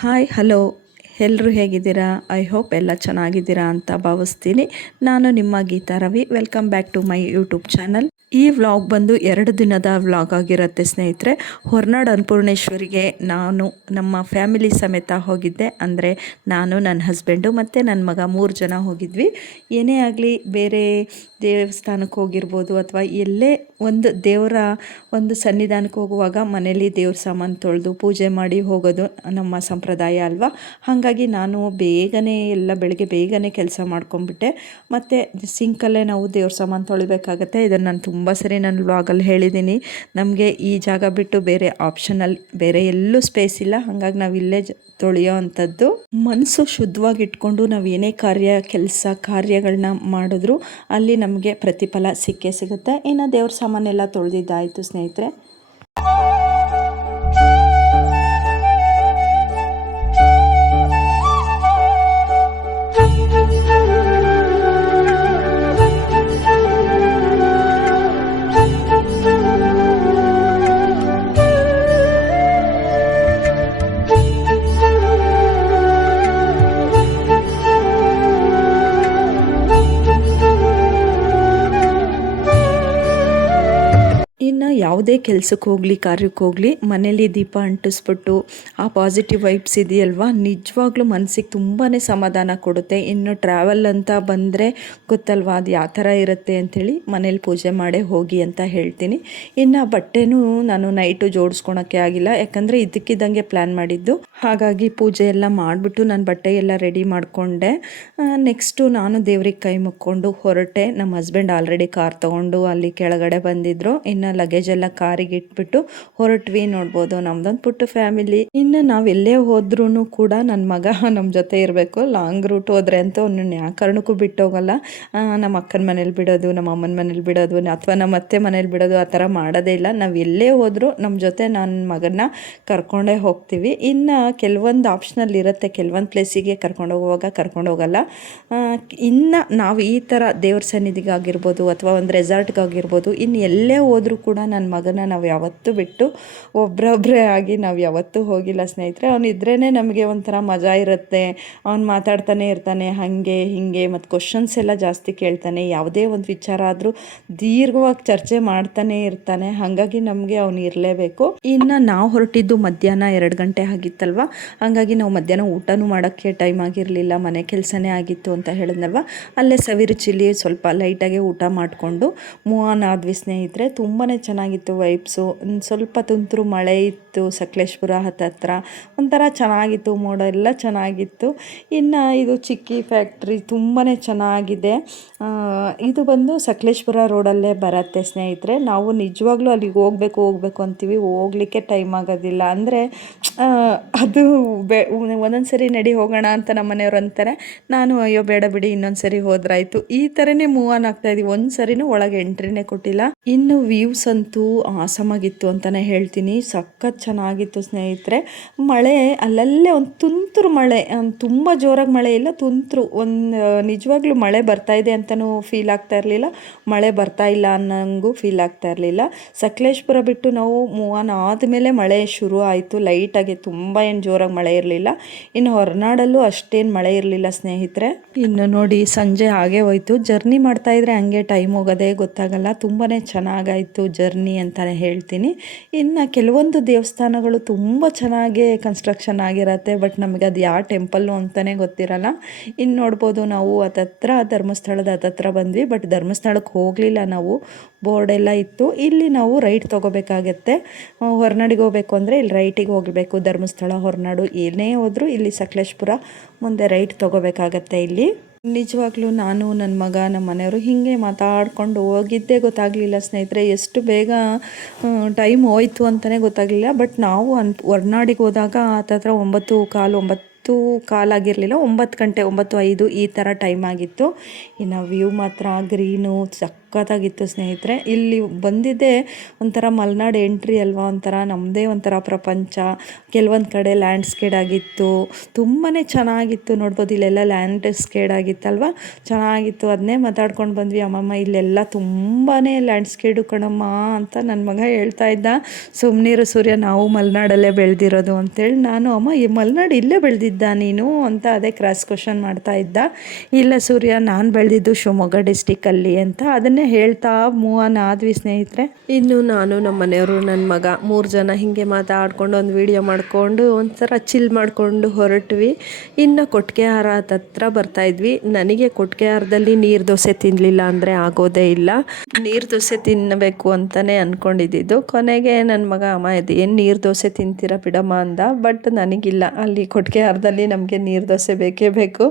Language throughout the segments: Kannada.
ಹಾಯ್ ಹಲೋ ಎಲ್ಲರೂ ಹೇಗಿದ್ದೀರಾ? ಐ ಹೋಪ್ ಎಲ್ಲ ಚೆನ್ನಾಗಿದ್ದೀರಾ ಅಂತ ಭಾವಿಸ್ತೀನಿ. ನಾನು ನಿಮ್ಮ Geetha Ravi. Welcome back to my YouTube channel. ಈ ವ್ಲಾಗ್ ಬಂದು 2 ದಿನದ ವ್ಲಾಗ್ ಆಗಿರುತ್ತೆ ಸ್ನೇಹಿತರೆ. ಹೊರನಾಡು ಅನ್ನಪೂರ್ಣೇಶ್ವರಿಗೆ ನಾನು ನಮ್ಮ ಫ್ಯಾಮಿಲಿ ಸಮೇತ ಹೋಗಿದ್ದೆ. ಅಂದರೆ ನಾನು, ನನ್ನ ಹಸ್ಬೆಂಡು ಮತ್ತು ನನ್ನ ಮಗ 3 ಜನ ಹೋಗಿದ್ವಿ. ಏನೇ ಆಗಲಿ ಬೇರೆ ದೇವಸ್ಥಾನಕ್ಕೆ ಹೋಗಿರ್ಬೋದು ಅಥವಾ ಎಲ್ಲೇ ಒಂದು ದೇವರ ಒಂದು ಸನ್ನಿಧಾನಕ್ಕೆ ಹೋಗುವಾಗ ಮನೇಲಿ ದೇವ್ರ ಸಾಮಾನು ತೊಳೆದು ಪೂಜೆ ಮಾಡಿ ಹೋಗೋದು ನಮ್ಮ ಸಂಪ್ರದಾಯ ಅಲ್ವಾ. ಹಾಗಾಗಿ ನಾನು ಎಲ್ಲ ಬೆಳಗ್ಗೆ ಬೇಗನೆ ಕೆಲಸ ಮಾಡ್ಕೊಂಡ್ಬಿಟ್ಟೆ. ಮತ್ತು ಸಿಂಕಲ್ಲೇ ನಾವು ದೇವ್ರ ಸಾಮಾನು ತೊಳಿಬೇಕಾಗತ್ತೆ. ಇದನ್ನು ನಾನು ತುಂಬ ಸರಿ ನನ್ನ ವ್ಲಾಗಲ್ಲಿ ಹೇಳಿದ್ದೀನಿ. ನಮಗೆ ಈ ಜಾಗ ಬಿಟ್ಟು ಬೇರೆ ಆಪ್ಷನಲ್ಲಿ ಬೇರೆ ಎಲ್ಲೂ ಸ್ಪೇಸ್ ಇಲ್ಲ. ಹಾಗಾಗಿ ನಾವು ಇಲ್ಲೇ ತೊಳೆಯೋ ಅಂಥದ್ದು. ಮನಸ್ಸು ಶುದ್ಧವಾಗಿ ಇಟ್ಕೊಂಡು ನಾವು ಏನೇ ಕಾರ್ಯಗಳನ್ನ ಮಾಡಿದ್ರು ಅಲ್ಲಿ ನಮಗೆ ಪ್ರತಿಫಲ ಸಿಕ್ಕೇ ಸಿಗುತ್ತೆ. ಇನ್ನು ದೇವ್ರ ಸಾಮಾನೆಲ್ಲ ತೊಳೆದಿದ್ದಾಯಿತು ಸ್ನೇಹಿತರೆ. ಇನ್ನು ಯಾವುದೇ ಕೆಲಸಕ್ಕೆ ಹೋಗಲಿ ಕಾರ್ಯಕ್ಕೆ ಹೋಗಲಿ ಮನೇಲಿ ದೀಪ ಅಂಟಿಸ್ಬಿಟ್ಟು ಆ ಪಾಸಿಟಿವ್ ವೈಬ್ಸ್ ಇದೆಯಲ್ವಾ, ನಿಜವಾಗ್ಲೂ ಮನಸ್ಸಿಗೆ ತುಂಬಾ ಸಮಾಧಾನ ಕೊಡುತ್ತೆ. ಇನ್ನು ಟ್ರಾವೆಲ್ ಅಂತ ಬಂದರೆ ಗೊತ್ತಲ್ವಾ ಅದು ಯಾವ ಥರ ಇರುತ್ತೆ ಅಂಥೇಳಿ ಮನೇಲಿ ಪೂಜೆ ಮಾಡೇ ಹೋಗಿ ಅಂತ ಹೇಳ್ತೀನಿ. ಇನ್ನು ಬಟ್ಟೆನೂ ನಾನು ನೈಟು ಜೋಡಿಸ್ಕೊಳಕ್ಕೆ ಆಗಿಲ್ಲ, ಯಾಕಂದರೆ ಇದಕ್ಕಿದ್ದಂಗೆ ಪ್ಲ್ಯಾನ್ ಮಾಡಿದ್ದು. ಹಾಗಾಗಿ ಪೂಜೆ ಎಲ್ಲ ಮಾಡಿಬಿಟ್ಟು ನಾನು ಬಟ್ಟೆ ಎಲ್ಲ ರೆಡಿ ಮಾಡಿಕೊಂಡೆ. ನೆಕ್ಸ್ಟು ನಾನು ದೇವ್ರಿಗೆ ಕೈ ಮುಕ್ಕೊಂಡು ಹೊರಟೆ. ನಮ್ಮ ಹಸ್ಬೆಂಡ್ ಆಲ್ರೆಡಿ ಕಾರ್ ತೊಗೊಂಡು ಅಲ್ಲಿ ಕೆಳಗಡೆ ಬಂದಿದ್ದರು. ಇನ್ನು ಲಗೇಜ್ ಎಲ್ಲ ಕಾರಿಗೆ ಇಟ್ಬಿಟ್ಟು ಹೊರಟ್ವಿ. ನೋಡ್ಬೋದು ನಮ್ದೊಂದು ಪುಟ್ಟ ಫ್ಯಾಮಿಲಿ. ಇನ್ನು ನಾವೆಲ್ಲೇ ಹೋದ್ರೂ ಕೂಡ ನನ್ನ ಮಗ ನಮ್ಮ ಜೊತೆ ಇರಬೇಕು. ಲಾಂಗ್ ರೂಟ್ ಹೋದ್ರೆ ಅಂತೂ ಅವನನ್ನ ಯಾವ ಕಾರಣಕ್ಕೂ ಬಿಟ್ಟೋಗಲ್ಲ. ನಮ್ಮ ಅಕ್ಕನ ಮನೇಲಿ ಬಿಡೋದು, ನಮ್ಮ ಅಮ್ಮನ ಮನೇಲಿ ಬಿಡೋದು ಅಥವಾ ನಮ್ಮ ಅತ್ತೆ ಮನೇಲಿ ಬಿಡೋದು ಆ ಥರ ಮಾಡೋದೇ ಇಲ್ಲ. ನಾವು ಎಲ್ಲೇ ಹೋದರೂ ನಮ್ಮ ಜೊತೆ ನನ್ನ ಮಗನ್ನ ಕರ್ಕೊಂಡೇ ಹೋಗ್ತೀವಿ. ಇನ್ನು ಕೆಲವೊಂದು ಆಪ್ಷನಲ್ ಇರುತ್ತೆ, ಕೆಲವೊಂದು ಪ್ಲೇಸಿಗೆ ಕರ್ಕೊಂಡೋಗುವಾಗ ಕರ್ಕೊಂಡೋಗಲ್ಲ. ಇನ್ನು ನಾವು ಈ ಥರ ದೇವ್ರ ಸನ್ನಿಧಿಗಾಗಿರ್ಬೋದು ಅಥವಾ ಒಂದು ರೆಸಾರ್ಟ್ಗಾಗಿರ್ಬೋದು ಇನ್ನು ಎಲ್ಲೇ ಹೋದರೂ ಕೂಡ ನನ್ನ ಮಗನ ನಾವು ಯಾವತ್ತೂ ಬಿಟ್ಟು ಒಬ್ಬರೊಬ್ಬರೇ ಆಗಿ ನಾವು ಯಾವತ್ತೂ ಹೋಗಿಲ್ಲ ಸ್ನೇಹಿತರೆ. ಅವನಿದ್ರೇ ನಮಗೆ ಒಂಥರ ಮಜಾ ಇರುತ್ತೆ. ಅವ್ನು ಮಾತಾಡ್ತಾನೆ ಇರ್ತಾನೆ ಹಾಗೆ ಹೀಗೆ, ಮತ್ತು ಕ್ವಶನ್ಸ್ ಎಲ್ಲ ಜಾಸ್ತಿ ಕೇಳ್ತಾನೆ. ಯಾವುದೇ ಒಂದು ವಿಚಾರ ಆದರೂ ದೀರ್ಘವಾಗಿ ಚರ್ಚೆ ಮಾಡ್ತಾನೆ ಇರ್ತಾನೆ. ಹಾಗಾಗಿ ನಮಗೆ ಅವನು ಇರಲೇಬೇಕು. ಇನ್ನು ನಾವು ಹೊರಟಿದ್ದು ಮಧ್ಯಾಹ್ನ 2 ಗಂಟೆ ಆಗಿತ್ತಲ್ವ. ಹಾಗಾಗಿ ನಾವು ಮಧ್ಯಾಹ್ನ ಊಟನೂ ಮಾಡೋಕ್ಕೆ ಟೈಮ್ ಆಗಿರಲಿಲ್ಲ, ಮನೆ ಕೆಲಸನೇ ಆಗಿತ್ತು ಅಂತ ಹೇಳಿದ್ನಲ್ವ. ಅಲ್ಲೇ ಸವಿರುಚಿಲಿ ಸ್ವಲ್ಪ ಲೈಟಾಗೆ ಊಟ ಮಾಡಿಕೊಂಡು ಮೂವ್ ಆನ್ ಆದ್ವಿ ಸ್ನೇಹಿತರೆ. ತುಂಬಾ ಚೆನ್ನಾಗಿತ್ತು ವೈಬ್ಸು. ಸ್ವಲ್ಪ ತುಂತುರು ಮಳೆ ಇತ್ತು ಸಕಲೇಶಪುರ ಹತ್ತತ್ರ. ಒಂಥರ ಚೆನ್ನಾಗಿತ್ತು, ಮೋಡ ಎಲ್ಲ ಚೆನ್ನಾಗಿತ್ತು. ಇನ್ನು ಇದು ಚಿಕ್ಕಿ ಫ್ಯಾಕ್ಟ್ರಿ ತುಂಬಾ ಚೆನ್ನಾಗಿದೆ. ಇದು ಬಂದು ಸಕಲೇಶಪುರ ರೋಡಲ್ಲೇ ಬರುತ್ತೆ ಸ್ನೇಹಿತರೆ. ನಾವು ನಿಜವಾಗ್ಲೂ ಅಲ್ಲಿಗೆ ಹೋಗ್ಬೇಕು ಅಂತೀವಿ, ಹೋಗ್ಲಿಕ್ಕೆ ಟೈಮ್ ಆಗೋದಿಲ್ಲ. ಅಂದರೆ ಅದು ಒಂದೊಂದು ಸರಿ ನಡಿ ಹೋಗೋಣ ಅಂತ ನಮ್ಮ ಮನೆಯವ್ರು ಅಂತಾರೆ. ನಾನು ಅಯ್ಯೋ ಬೇಡ ಬಿಡಿ ಇನ್ನೊಂದು ಸರಿ ಹೋದ್ರಾಯ್ತು, ಈ ಥರನೇ ಮೂವ್ ಆನ್ ಆಗ್ತಾಯಿದ್ದೀವಿ. ಒಂದು ಸರಿನೂ ಒಳಗೆ ಎಂಟ್ರಿನೇ ಕೊಟ್ಟಿಲ್ಲ. ಇನ್ನು ವ್ಯೂಸ್ ಅಂತೂ ಆಸಮಾಗಿತ್ತು ಅಂತಲೇ ಹೇಳ್ತೀನಿ. ಸಖತ್ ಚೆನ್ನಾಗಿತ್ತು ಸ್ನೇಹಿತರೆ. ಮಳೆ ಅಲ್ಲಲ್ಲೇ ಒಂದು ತುಂತುರು ಮಳೆ, ತುಂಬ ಜೋರಾಗಿ ಮಳೆ ಇಲ್ಲ, ತುಂತುರು. ನಿಜವಾಗ್ಲೂ ಮಳೆ ಬರ್ತಾಯಿದೆ ಅಂತಲೂ ಫೀಲ್ ಆಗ್ತಾ ಇರಲಿಲ್ಲ, ಮಳೆ ಬರ್ತಾ ಇಲ್ಲ ಅನ್ನೋಂಗೂ ಫೀಲ್ ಆಗ್ತಾ ಇರಲಿಲ್ಲ. ಸಕಲೇಶಪುರ ಬಿಟ್ಟು ನಾವು ಮೂವ್ ಆನ್ ಆದಮೇಲೆ ಮಳೆ ಶುರು ಆಯಿತು ಲೈಟಾಗಿ. ತುಂಬ ಏನು ಜೋರಾಗಿ ಮಳೆ ಇರಲಿಲ್ಲ. ಇನ್ನು ಹೊರನಾಡಲ್ಲೂ ಅಷ್ಟೇನು ಮಳೆ ಇರಲಿಲ್ಲ ಸ್ನೇಹಿತರೆ. ಇನ್ನು ನೋಡಿ ಸಂಜೆ ಹಾಗೆ ಹೋಯಿತು. ಜರ್ನಿ ಮಾಡ್ತಾಯಿದ್ರೆ ಹಂಗೆ ಟೈಮ್ ಹೋಗೋದೇ ಗೊತ್ತಾಗಲ್ಲ. ತುಂಬಾ ಚೆನ್ನಾಗಾಯಿತು ಜರ್ನಿ ಅಂತಲೇ ಹೇಳ್ತೀನಿ. ಇನ್ನು ಕೆಲವೊಂದು ದೇವಸ್ಥಾನಗಳು ತುಂಬ ಚೆನ್ನಾಗಿ ಕನ್ಸ್ಟ್ರಕ್ಷನ್ ಆಗಿರತ್ತೆ, ಬಟ್ ನಮಗೆ ಅದು ಯಾವ ಟೆಂಪಲ್ಲು ಅಂತಲೇ ಗೊತ್ತಿರಲ್ಲ. ಇನ್ನು ನೋಡ್ಬೋದು ನಾವು ಧರ್ಮಸ್ಥಳದ ಹತ್ತತ್ರ ಬಂದ್ವಿ, ಬಟ್ ಧರ್ಮಸ್ಥಳಕ್ಕೆ ಹೋಗಲಿಲ್ಲ ನಾವು. ಬೋರ್ಡೆಲ್ಲ ಇತ್ತು. ಇಲ್ಲಿ ನಾವು ರೈಟ್ ತೊಗೋಬೇಕಾಗತ್ತೆ. ಹೊರನಾಡಿಗೆ ಹೋಗಬೇಕು ಅಂದರೆ ಇಲ್ಲಿ ರೈಟಿಗೆ ಹೋಗಬೇಕು. ಧರ್ಮಸ್ಥಳ, ಹೊರನಾಡು ಏನೇ ಹೋದರೂ ಇಲ್ಲಿ ಸಕಲೇಶಪುರ ಮುಂದೆ ರೈಟ್ ತೊಗೋಬೇಕಾಗತ್ತೆ ಇಲ್ಲಿ. ನಿಜವಾಗ್ಲೂ ನಾನು, ನನ್ನ ಮಗ, ನಮ್ಮ ಮನೆಯವರು ಹೀಗೆ ಮಾತಾಡ್ಕೊಂಡು ಹೋಗಿದ್ದೇ ಗೊತ್ತಾಗಲಿಲ್ಲ ಸ್ನೇಹಿತರೆ. ಎಷ್ಟು ಬೇಗ ಟೈಮ್ ಹೋಯ್ತು ಅಂತಲೇ ಗೊತ್ತಾಗಲಿಲ್ಲ. ಬಟ್ ನಾವು ಹೊರನಾಡಿಗೆ ಹೋದಾಗ ಹತ್ತತ್ರ 9:15 ಆಗಿರಲಿಲ್ಲ, 9 ಗಂಟೆ 9:05 ಈ ಥರ ಟೈಮ್ ಆಗಿತ್ತು. ಇನ್ನು ವ್ಯೂ ಮಾತ್ರ ಗ್ರೀನು ಸಖತ್ತಾಗಿತ್ತು ಸ್ನೇಹಿತರೆ. ಇಲ್ಲಿ ಬಂದಿದ್ದೆ ಒಂಥರ ಮಲೆನಾಡು ಎಂಟ್ರಿ ಅಲ್ವಾ, ಒಂಥರ ನಮ್ಮದೇ ಒಂಥರ ಪ್ರಪಂಚ. ಕೆಲವೊಂದು ಕಡೆ ಲ್ಯಾಂಡ್ಸ್ಕೇಡ್ ಆಗಿತ್ತು, ತುಂಬಾ ಚೆನ್ನಾಗಿತ್ತು. ನೋಡ್ಬೋದು ಇಲ್ಲೆಲ್ಲ ಲ್ಯಾಂಡ್ಸ್ಕೇಡ್ ಆಗಿತ್ತಲ್ವ, ಚೆನ್ನಾಗಿತ್ತು. ಅದನ್ನೇ ಮಾತಾಡ್ಕೊಂಡು ಬಂದ್ವಿ. ಅಮ್ಮಮ್ಮ ಇಲ್ಲೆಲ್ಲ ತುಂಬಾ ಲ್ಯಾಂಡ್ಸ್ಕೇಡು ಕಣಮ್ಮ ಅಂತ ನನ್ನ ಮಗ ಹೇಳ್ತಾ ಇದ್ದ. ಸುಮ್ಮನಿರು ಸೂರ್ಯ, ನಾವು ಮಲೆನಾಡಲ್ಲೇ ಬೆಳೆದಿರೋದು ಅಂತೇಳಿ ನಾನು, ಅಮ್ಮ ಈ ಮಲೆನಾಡು ಇಲ್ಲೇ ಬೆಳೆದಿದ್ದ ನೀನು ಅಂತ ಅದೇ ಕ್ರಾಸ್ ಕ್ವಶನ್ ಮಾಡ್ತಾ ಇದ್ದ. ಇಲ್ಲ ಸೂರ್ಯ, ನಾನು ಬೆಳೆದಿದ್ದು ಶಿವಮೊಗ್ಗ ಡಿಸ್ಟಿಕಲ್ಲಿ ಅಂತ ಅದನ್ನೇ ಹೇಳ್ತಾ ಮೂವ್ ಆನ್ ಆದ್ವಿ ಸ್ನೇಹಿತರೆ. ಇನ್ನು ನಾನು, ನಮ್ಮ ಮನೆಯವರು, ನನ್ನ ಮಗ 3 ಜನ ಹಿಂಗೆ ಮಾತಾಡ್ಕೊಂಡು ಒಂದು ವಿಡಿಯೋ ಮಾಡಿಕೊಂಡು ಒಂಥರ ಚಿಲ್ ಮಾಡಿಕೊಂಡು ಹೊರಟ್ವಿ. ಇನ್ನು ಕೊಟ್ಟಿಗೆಹಾರ ಹತ್ರ ಬರ್ತಾಯಿದ್ವಿ. ನನಗೆ ಕೊಟ್ಟಿಗೆಹಾರದಲ್ಲಿ ನೀರು ದೋಸೆ ತಿನ್ನಲಿಲ್ಲ ಅಂದರೆ ಆಗೋದೇ ಇಲ್ಲ. ನೀರು ದೋಸೆ ತಿನ್ನಬೇಕು ಅಂತಲೇ ಅಂದ್ಕೊಂಡಿದ್ದು. ಕೊನೆಗೆ ನನ್ನ ಮಗ, ಅಮ್ಮ ಇದು ಏನು ನೀರು ದೋಸೆ ತಿಂತೀರ ಬಿಡಮ್ಮ ಅಂದ. ಬಟ್ ನನಗಿಲ್ಲ, ಅಲ್ಲಿ ಕೊಟ್ಟಿಗೆಹಾರದಲ್ಲಿ ನಮಗೆ ನೀರು ದೋಸೆ ಬೇಕೇ ಬೇಕು.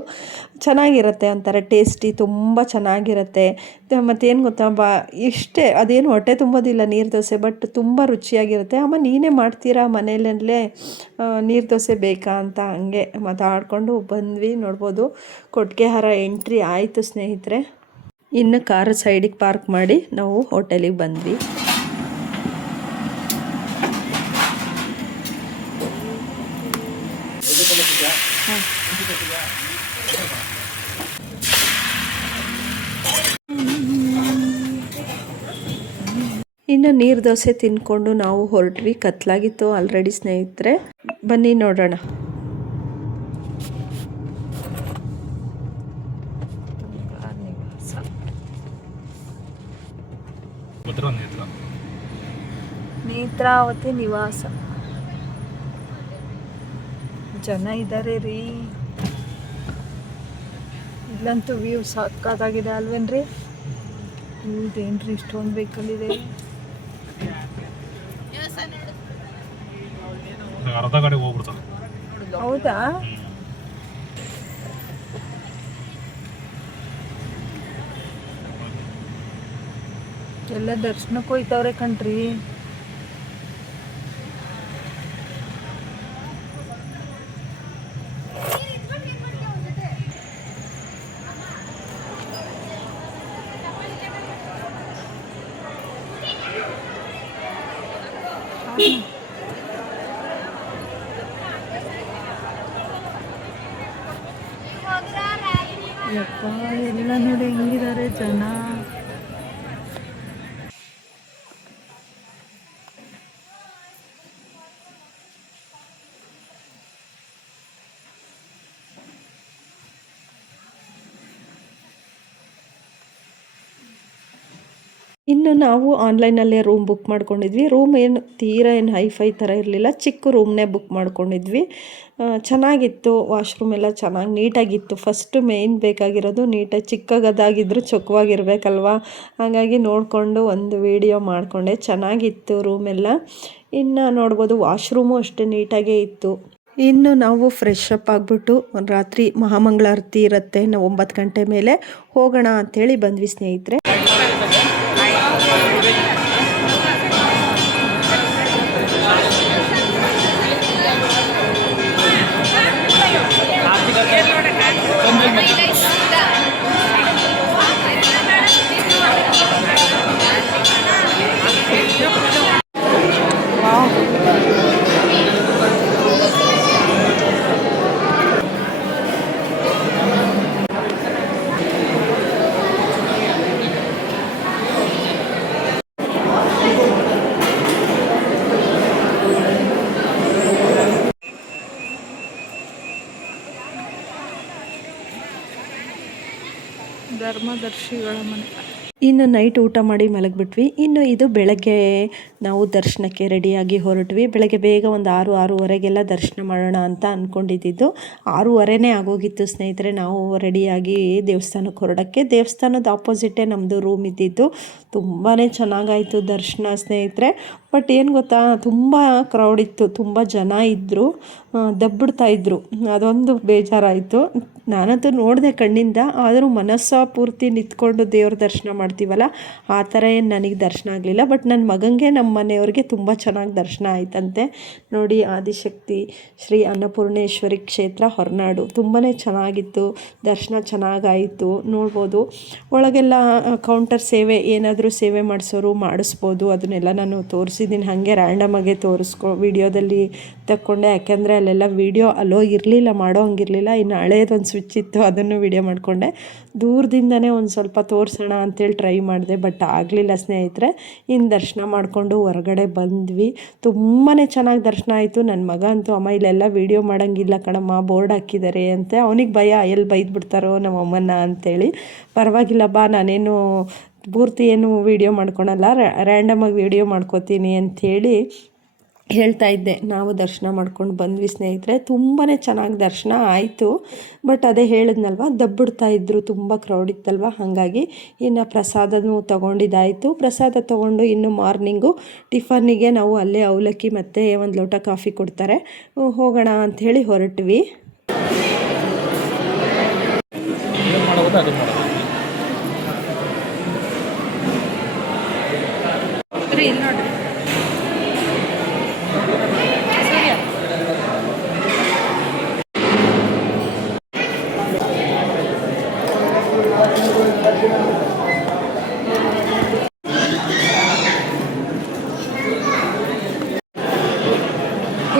ಚೆನ್ನಾಗಿರುತ್ತೆ, ಒಂಥರ ಟೇಸ್ಟಿ, ತುಂಬ ಚೆನ್ನಾಗಿರುತ್ತೆ. ಮತ್ತೇನು ಗೊತ್ತಾ, ಇಷ್ಟೇ, ಅದೇನು ಹೊಟ್ಟೆ ತುಂಬೋದಿಲ್ಲ ನೀರು ದೋಸೆ, ಬಟ್ ತುಂಬ ರುಚಿಯಾಗಿರುತ್ತೆ. ಅಮ್ಮ ನೀನೇ ಮಾಡ್ತೀರಾ ಮನೆಯಲ್ಲೇ ನೀರು ದೋಸೆ ಬೇಕಾ ಅಂತ ಹಂಗೆ ಮಾತಾಡಿಕೊಂಡು ಬಂದ್ವಿ. ನೋಡ್ಬೋದು ಕೊಟ್ಟಿಗೆಹಾರ ಎಂಟ್ರಿ ಆಯಿತು ಸ್ನೇಹಿತರೆ. ಇನ್ನು ಕಾರು ಸೈಡಿಗೆ ಪಾರ್ಕ್ ಮಾಡಿ ನಾವು ಹೋಟೆಲಿಗೆ ಬಂದ್ವಿ. ಇನ್ನು ನೀರು ದೋಸೆ ತಿಂದ್ಕೊಂಡು ನಾವು ಹೊರಟ್ವಿ. ಕತ್ಲಾಗಿತ್ತು ಆಲ್ರೆಡಿ ಸ್ನೇಹಿತರೆ. ಬನ್ನಿ ನೋಡೋಣ. ನೇತ್ರಾವತಿ ನಿವಾಸ. ಜನ ಇದ್ದಾರೆ ರೀ. ಇಲ್ಲಂತೂ ವ್ಯೂ ಸಕ್ಕತ್ತಾಗಿದೆ ಅಲ್ವೇನ್ರಿ? ಇದೇನ್ರಿ ಇಷ್ಟೊಂದು ವೆಹಿಕಲ್ ಅರ್ಧ ಗಾಡಿ ಹೋಗ್ಬಿಡ್ತಾರೆ. ಹೌದಾ? ಎಲ್ಲ ದರ್ಶನಕ್ಕೆ ಹೋಯ್ತವ್ರೆ ಕಣ್ರಿ. ಯಪ್ಪ, ಎಲ್ಲ ನೋಡಿ ಹೆಂಗಿದ್ದಾರೆ ಜನ. ಇನ್ನು ನಾವು ಆನ್ಲೈನಲ್ಲೇ ರೂಮ್ ಬುಕ್ ಮಾಡ್ಕೊಂಡಿದ್ವಿ. ರೂಮ್ ಏನು ತೀರಾ ಏನು ಹೈಫೈ ಥರ ಇರಲಿಲ್ಲ, ಚಿಕ್ಕ ರೂಮ್ನೇ ಬುಕ್ ಮಾಡ್ಕೊಂಡಿದ್ವಿ. ಚೆನ್ನಾಗಿತ್ತು. ವಾಶ್ರೂಮ್ ಎಲ್ಲ ಚೆನ್ನಾಗಿ ನೀಟಾಗಿತ್ತು. ಫಸ್ಟು ಮೇಯ್ನ್ ಬೇಕಾಗಿರೋದು ನೀಟಾಗಿ, ಚಿಕ್ಕದಾಗಿದ್ದರೂ ಚೊಕ್ಕವಾಗಿರ್ಬೇಕಲ್ವ. ಹಾಗಾಗಿ ನೋಡಿಕೊಂಡು ಒಂದು ವಿಡಿಯೋ ಮಾಡಿಕೊಂಡೆ. ಚೆನ್ನಾಗಿತ್ತು ರೂಮೆಲ್ಲ. ಇನ್ನು ನೋಡ್ಬೋದು ವಾಶ್ರೂಮು ಅಷ್ಟೇ ನೀಟಾಗೇ ಇತ್ತು. ಇನ್ನು ನಾವು ಫ್ರೆಶ್ ಅಪ್ ಆಗಿಬಿಟ್ಟು ರಾತ್ರಿ ಮಹಾಮಂಗಳಾರತಿ ಇರುತ್ತೆ, ನಾವು 9 ಗಂಟೆ ಮೇಲೆ ಹೋಗೋಣ ಅಂಥೇಳಿ ಬಂದ್ವಿ ಸ್ನೇಹಿತರೆ. ಧರ್ಮದರ್ಶಿಗಳ ಮನೆ. ಇನ್ನು ನೈಟ್ ಊಟ ಮಾಡಿ ಮಲಗಿಬಿಟ್ವಿ. ಇನ್ನು ಇದು ಬೆಳಗ್ಗೆ ನಾವು ದರ್ಶನಕ್ಕೆ ರೆಡಿಯಾಗಿ ಹೊರಟ್ವಿ. ಬೆಳಗ್ಗೆ ಬೇಗ ಒಂದು 6-6:30ಗೆಲ್ಲ ದರ್ಶನ ಮಾಡೋಣ ಅಂತ ಅಂದ್ಕೊಂಡಿದ್ದು. 6:30ನೇ ಆಗೋಗಿತ್ತು ಸ್ನೇಹಿತರೆ ನಾವು ರೆಡಿಯಾಗಿ ದೇವಸ್ಥಾನಕ್ಕೆ ಹೊರಡೋಕ್ಕೆ. ದೇವಸ್ಥಾನದ ಆಪೋಸಿಟೇ ನಮ್ಮದು ರೂಮ್ ಇದ್ದಿದ್ದು. ತುಂಬಾ ಚೆನ್ನಾಗಾಯಿತು ದರ್ಶನ ಸ್ನೇಹಿತರೆ. ಬಟ್ ಏನು ಗೊತ್ತಾ, ತುಂಬ ಕ್ರೌಡ್ ಇತ್ತು, ತುಂಬ ಜನ ಇದ್ದರು, ದಬ್ಬಿಡ್ತಾಯಿದ್ರು, ಅದೊಂದು ಬೇಜಾರಾಯಿತು. ನಾನಂತೂ ನೋಡಿದೆ ಕಣ್ಣಿಂದ, ಆದರೂ ಮನಸ್ಸು ಪೂರ್ತಿ ನಿಂತ್ಕೊಂಡು ದೇವ್ರ ದರ್ಶನ ಮಾಡ್ತೀವಲ್ಲ, ಆ ಥರ ಏನು ನನಗೆ ದರ್ಶನ ಆಗಲಿಲ್ಲ. ಬಟ್ ನನ್ನ ಮಗನಿಗೆ, ನಮ್ಮ ಮನೆಯವ್ರಿಗೆ ತುಂಬ ಚೆನ್ನಾಗಿ ದರ್ಶನ ಆಯ್ತಂತೆ. ನೋಡಿ, ಆದಿಶಕ್ತಿ ಶ್ರೀ ಅನ್ನಪೂರ್ಣೇಶ್ವರಿ ಕ್ಷೇತ್ರ ಹೊರನಾಡು ತುಂಬಾ ಚೆನ್ನಾಗಿತ್ತು, ದರ್ಶನ ಚೆನ್ನಾಗಾಯಿತು. ನೋಡ್ಬೋದು, ಒಳಗೆಲ್ಲ ಕೌಂಟರ್ ಸೇವೆ, ಏನಾದರೂ ಸೇವೆ ಮಾಡಿಸೋರು ಮಾಡಿಸ್ಬೋದು. ಅದನ್ನೆಲ್ಲ ನಾನು ತೋರಿಸಿದ್ದೀನಿ, ಹಾಗೆ ರ್ಯಾಂಡಮಾಗೆ ವಿಡಿಯೋದಲ್ಲಿ ತಕ್ಕೊಂಡೆ. ಯಾಕೆಂದರೆ ಅಲ್ಲೆಲ್ಲ ವೀಡಿಯೋ ಅಲೋ ಇರಲಿಲ್ಲ, ಮಾಡೋ ಹಂಗಿರಲಿಲ್ಲ. ಇನ್ನು ಹಳೇದೊಂದು ಸ್ವಿಚ್ ಇತ್ತು, ಅದನ್ನು ವೀಡಿಯೋ ಮಾಡಿಕೊಂಡೆ. ದೂರದಿಂದನೇ ಒಂದು ಸ್ವಲ್ಪ ತೋರಿಸೋಣ ಅಂತೇಳಿ ಟ್ರೈ ಮಾಡಿದೆ, ಬಟ್ ಆಗಲಿಲ್ಲ ಸ್ನೇಹಿತರೆ. ಇನ್ನು ದರ್ಶನ ಮಾಡಿಕೊಂಡು ಹೊರಗಡೆ ಬಂದ್ವಿ. ತುಂಬಾ ಚೆನ್ನಾಗಿ ದರ್ಶನ ಆಯಿತು. ನನ್ನ ಮಗ ಅಂತೂ, ಅಮ್ಮ ಇಲ್ಲೆಲ್ಲ ವೀಡಿಯೋ ಮಾಡೋಂಗಿಲ್ಲ ಕಣಮ್ಮ, ಬೋರ್ಡ್ ಹಾಕಿದ್ದಾರೆ ಅಂತ. ಅವನಿಗೆ ಭಯ, ಎಲ್ಲಿ ಬೈದ್ಬಿಡ್ತಾರೋ ನಮ್ಮ ಅಮ್ಮನ ಅಂತೇಳಿ. ಪರವಾಗಿಲ್ಲ ಬಾ, ನಾನೇನು ಪೂರ್ತಿ ಏನು ವೀಡಿಯೋ ಮಾಡ್ಕೊಳಲ್ಲ, ರ್ಯಾಂಡಮಾಗಿ ವೀಡಿಯೋ ಮಾಡ್ಕೋತೀನಿ ಅಂಥೇಳಿ ಹೇಳ್ತಾ ಇದ್ದೆ. ನಾವು ದರ್ಶನ ಮಾಡ್ಕೊಂಡು ಬಂದ್ವಿ ಸ್ನೇಹಿತರೆ. ತುಂಬಾ ಚೆನ್ನಾಗಿ ದರ್ಶನ ಆಯಿತು. ಬಟ್ ಅದೇ ಹೇಳಿದ್ನಲ್ವ, ದಬ್ಬಿಡ್ತಾ ಇದ್ದರು, ತುಂಬ ಕ್ರೌಡ್ ಇತ್ತಲ್ವ, ಹಾಗಾಗಿ. ಇನ್ನು ಪ್ರಸಾದನೂ ತೊಗೊಂಡಿದ್ದಾಯಿತು. ಪ್ರಸಾದ ತೊಗೊಂಡು ಇನ್ನು ಮಾರ್ನಿಂಗು ಟಿಫನ್ನಿಗೆ ನಾವು ಅಲ್ಲೇ ಅವಲಕ್ಕಿ ಮತ್ತು ಒಂದು ಲೋಟ ಕಾಫಿ ಕೊಡ್ತಾರೆ, ಹೋಗೋಣ ಅಂಥೇಳಿ ಹೊರಟ್ವಿ.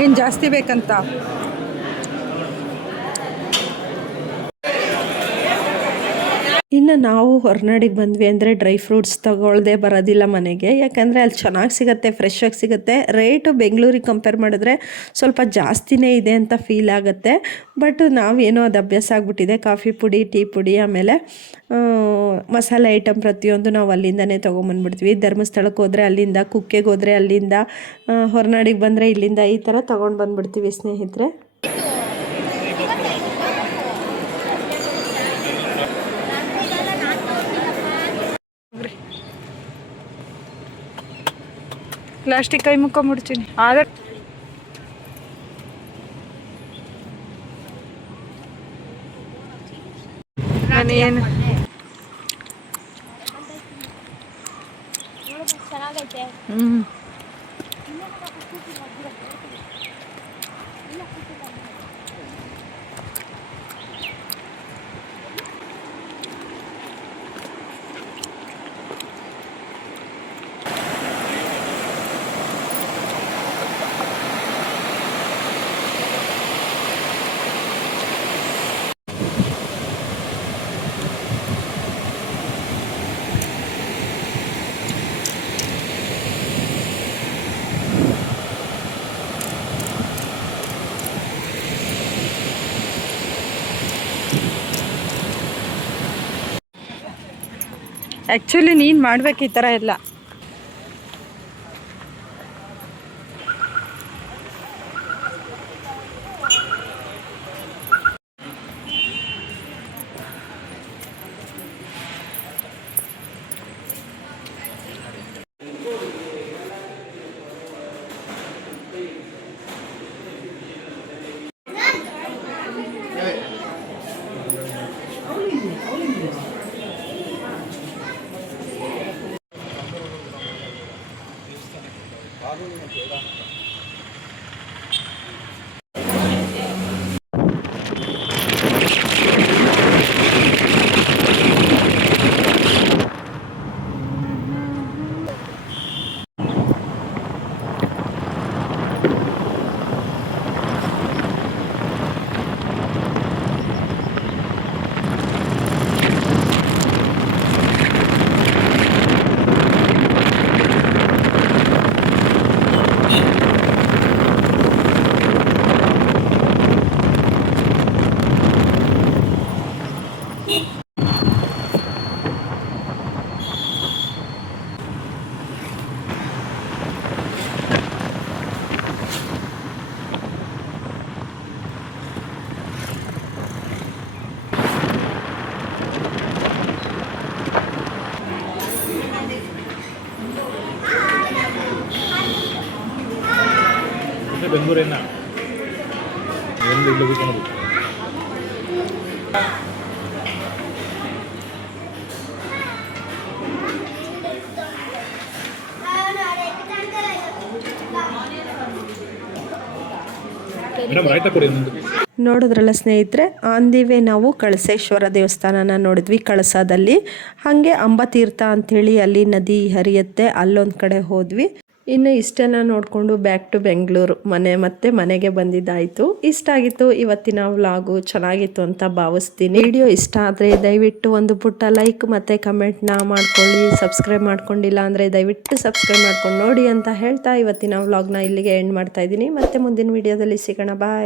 ಏನು ಜಾಸ್ತಿ ಬೇಕಂತ ಇನ್ನು ನಾವು ಹೊರನಾಡಿಗೆ ಬಂದ್ವಿ ಅಂದರೆ ಡ್ರೈ ಫ್ರೂಟ್ಸ್ ತಗೊಳ್ಳದೆ ಬರೋದಿಲ್ಲ ಮನೆಗೆ. ಯಾಕಂದರೆ ಅಲ್ಲಿ ಚೆನ್ನಾಗಿ ಸಿಗುತ್ತೆ, ಫ್ರೆಶ್ಶಾಗಿ ಸಿಗುತ್ತೆ. ರೇಟು ಬೆಂಗಳೂರಿಗೆ ಕಂಪೇರ್ ಮಾಡಿದ್ರೆ ಸ್ವಲ್ಪ ಜಾಸ್ತಿನೇ ಇದೆ ಅಂತ ಫೀಲ್ ಆಗುತ್ತೆ. ಬಟ್ ನಾವೇನೋ ಅದು ಅಭ್ಯಾಸ ಆಗಿಬಿಟ್ಟಿದೆ. ಕಾಫಿ ಪುಡಿ, ಟೀ ಪುಡಿ, ಆಮೇಲೆ ಮಸಾಲೆ ಐಟಮ್ ಪ್ರತಿಯೊಂದು ನಾವು ಅಲ್ಲಿಂದನೇ ತೊಗೊಂಬಂದ್ಬಿಡ್ತೀವಿ. ಧರ್ಮಸ್ಥಳಕ್ಕೆ ಹೋದರೆ ಅಲ್ಲಿಂದ, ಕುಕ್ಕೆಗೆ ಹೋದರೆ ಅಲ್ಲಿಂದ, ಹೊರನಾಡಿಗೆ ಬಂದರೆ ಇಲ್ಲಿಂದ, ಈ ಥರ ತೊಗೊಂಡು ಬಂದುಬಿಡ್ತೀವಿ ಸ್ನೇಹಿತರೆ. ಪ್ಲಾಸ್ಟಿಕ್ ಕೈ ಮುಕ್ಕೊಂಬಿಡ್ತೀನಿ. ಆದರೆ ನಾನು ಏನು ಆ್ಯಕ್ಚುಲಿ ನೀನು ಮಾಡ್ಬೇಕು ಈ ಥರ ಎಲ್ಲ. ಮತ್ತೆ ಬೆಂಗಳೂರಿನ ಎಲ್ಲಿ ಇಲ್ಲಿ ವೀಕೆಂಡ್ ಮೇಡಮ್ ರಾಯ್ತಾ ಕೊಡಿ ಒಂದು. ನೋಡಿದ್ರಲ್ಲ ಸ್ನೇಹಿತರೆ, ಆನ್ ದಿ ವೇ ನಾವು ಕಳಸೇಶ್ವರ ದೇವಸ್ಥಾನನ ನೋಡಿದ್ವಿ ಕಳಸದಲ್ಲಿ. ಹಾಗೆ ಅಂಬತೀರ್ಥ ಅಂಥೇಳಿ ಅಲ್ಲಿ ನದಿ ಹರಿಯುತ್ತೆ, ಅಲ್ಲೊಂದು ಕಡೆ ಹೋದ್ವಿ. ಇನ್ನು ಇಷ್ಟನ್ನು ನೋಡಿಕೊಂಡು ಬ್ಯಾಕ್ ಟು ಬೆಂಗಳೂರು ಮತ್ತೆ ಮನೆಗೆ ಬಂದಿದ್ದಾಯಿತು. ಇಷ್ಟ ಆಗಿತ್ತು ಇವತ್ತಿನ ವ್ಲಾಗು, ಚೆನ್ನಾಗಿತ್ತು ಅಂತ ಭಾವಿಸ್ತೀನಿ. ವಿಡಿಯೋ ಇಷ್ಟ ಆದರೆ ದಯವಿಟ್ಟು ಒಂದು ಪುಟ್ಟ ಲೈಕ್ ಮತ್ತು ಕಮೆಂಟ್ನ ಮಾಡ್ಕೊಳ್ಳಿ. ಸಬ್ಸ್ಕ್ರೈಬ್ ಮಾಡ್ಕೊಂಡಿಲ್ಲ ಅಂದರೆ ದಯವಿಟ್ಟು ಸಬ್ಸ್ಕ್ರೈಬ್ ಮಾಡ್ಕೊಂಡು ನೋಡಿ ಅಂತ ಹೇಳ್ತಾ ಇವತ್ತಿನ ವ್ಲಾಗ್ನ ಇಲ್ಲಿಗೆ ಎಂಡ್ ಮಾಡ್ತಾ ಇದ್ದೀನಿ. ಮತ್ತೆ ಮುಂದಿನ ವಿಡಿಯೋದಲ್ಲಿ ಸಿಗೋಣ. ಬಾಯ್.